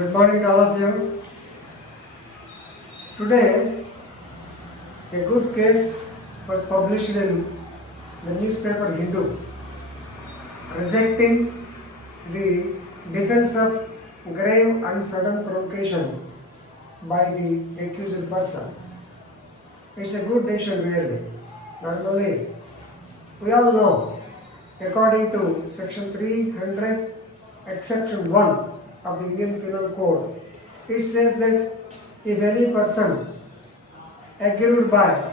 Good morning to all of you. Today, a good case was published in the newspaper Hindu, rejecting the defense of grave and sudden provocation by the accused person. It's a good decision really. Normally, we all know, according to section 300, exception 1 of the Indian Penal Code, it says that if any person aggrieved by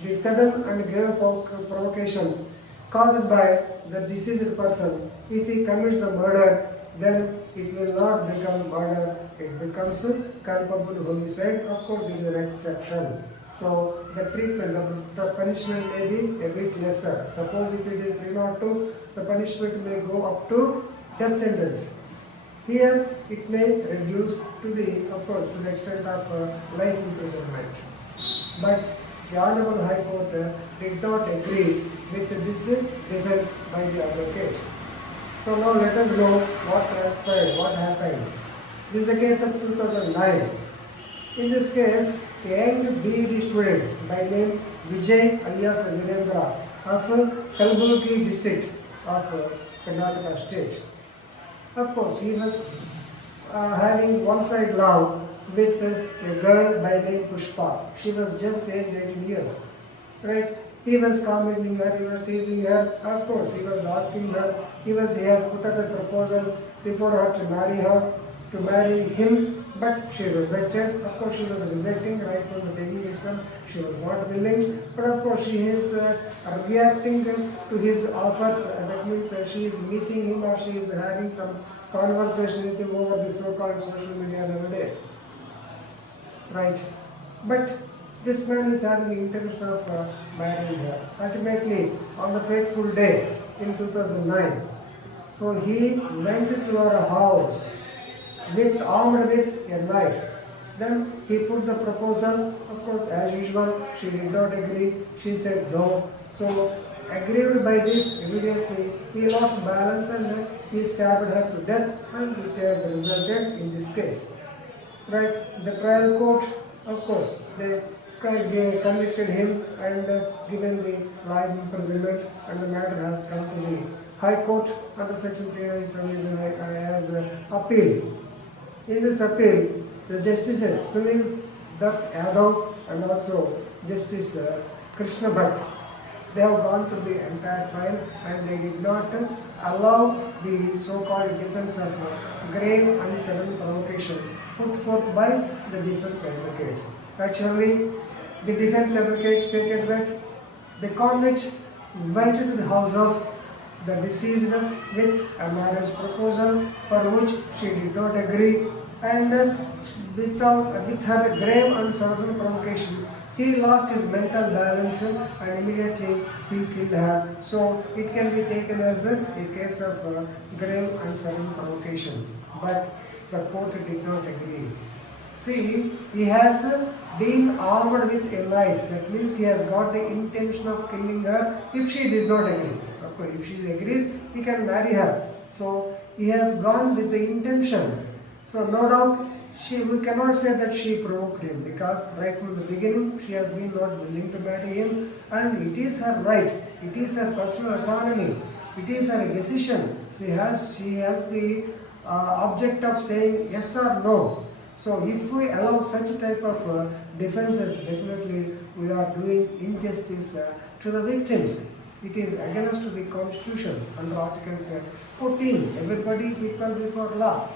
the sudden and grave provocation caused by the deceased person, if he commits the murder, then it will not become murder, it becomes culpable homicide. Of course, it is an exception. So the treatment, the punishment may be a bit lesser. Suppose if it is 302, the punishment may go up to death sentence. Here it may reduce to the, of course, to the extent of life imprisonment. But the Honorable High Court did not agree with this defense by the advocate. So now let us know what transpired, what happened. This is a case of 2009. In this case, a young BEd student by name Vijay alias Virendra of Kalburgi district of Karnataka state. Of course, he was having one-side love with a girl by name Pushpa. She was just aged 18 years. Right? He was commenting her, he was teasing her. Of course, he was asking her. He has put up a proposal before her to marry him, but she rejected. Of course, she was rejecting right from the beginning itself. She was not willing, but of course, she is reacting to his offers. That means she is meeting him or she is having some conversation with him over the so-called social media nowadays. Right? But this man is having intention of marrying her. Ultimately, on the fateful day in 2009, so he went to her house armed with a knife. Then he put the proposal. Of course, as usual, she did not agree. She said no. So, aggrieved by this, immediately he lost balance and he stabbed her to death, and it has resulted in this case. Right? The trial court, of course, they convicted him and given the life imprisonment, and the matter has come to the High Court under Section 397 as appeal. In this appeal, the Justices Sunil Dutt Yadav and also Justice Krishna Bhatt, they have gone through the entire file and they did not allow the so-called defense of grave and sudden provocation put forth by the defense advocate. Actually, the defense advocate stated that the convict went to the house of the deceased with a marriage proposal for which she did not agree, and with her grave and sudden provocation, he lost his mental balance and immediately he killed her. So it can be taken as a case of grave and sudden provocation. But the court did not agree. See, he has been armed with a knife. That means he has got the intention of killing her if she did not agree. Of course, if she agrees, he can marry her. So he has gone with the intention. So no doubt, we cannot say that she provoked him, because right from the beginning she has been not willing to marry him, and it is her right, it is her personal autonomy, it is her decision. She has the object of saying yes or no. So if we allow such a type of defenses, definitely we are doing injustice to the victims. It is against the Constitution under Article 14. Everybody is equal before law.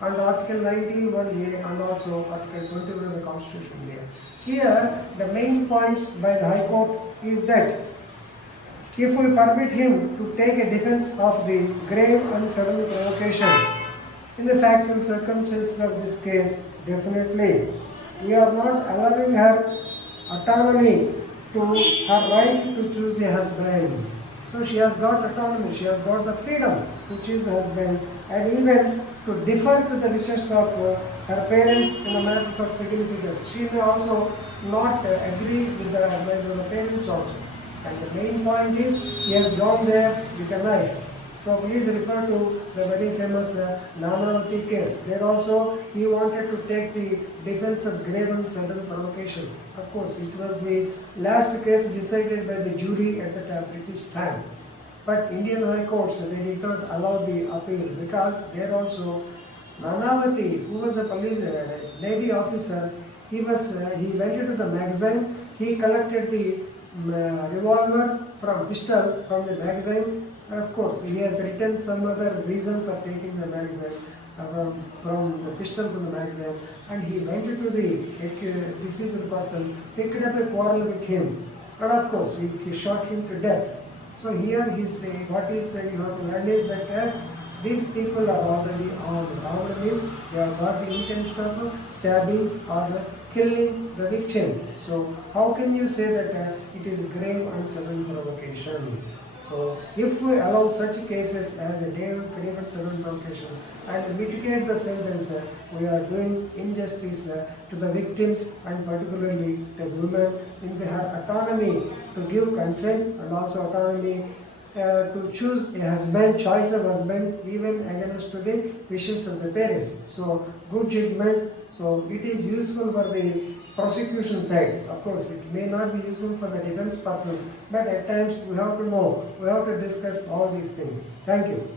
Under Article 19, 1A and also Article 21 of the Constitution there. Here, the main points by the High Court is that if we permit him to take a defense of the grave and sudden provocation, in the facts and circumstances of this case, definitely we are not allowing her autonomy to her right to choose a husband. So she has got autonomy, she has got the freedom to choose a husband, and even to defer to the wishes of her parents in the matters of significance. She may also not agree with the advice of the parents also. And the main point is, he has gone there with a knife. So please refer to the very famous Nanavati case. There also he wanted to take the defense of grave and sudden provocation. Of course, it was the last case decided by the jury at the British time. But Indian High Courts, they did not allow the appeal because there also Nanavati, who was a police Navy officer, he went into the magazine, he collected the revolver from pistol from the magazine. Of course, he has written some other reason for taking the magazine from the pistol to the magazine, and he went into the deceased person, picked up a quarrel with him, and of course he shot him to death. So here he is saying, what he is saying, you have to learn is that these people are already armed. Armed means they have got the intention of stabbing or killing the victim. So how can you say that it is grave and sudden provocation? So if we allow such cases as a grave and sudden provocation and mitigate the sentence, we are doing injustice to the victims and particularly the women in their autonomy to give consent and also autonomy to choose a husband, choice of husband even against to the wishes of the parents. So good judgment. So it is useful for the prosecution side. Of course, it may not be useful for the defense persons, but at times we have to know, we have to discuss all these things. Thank you.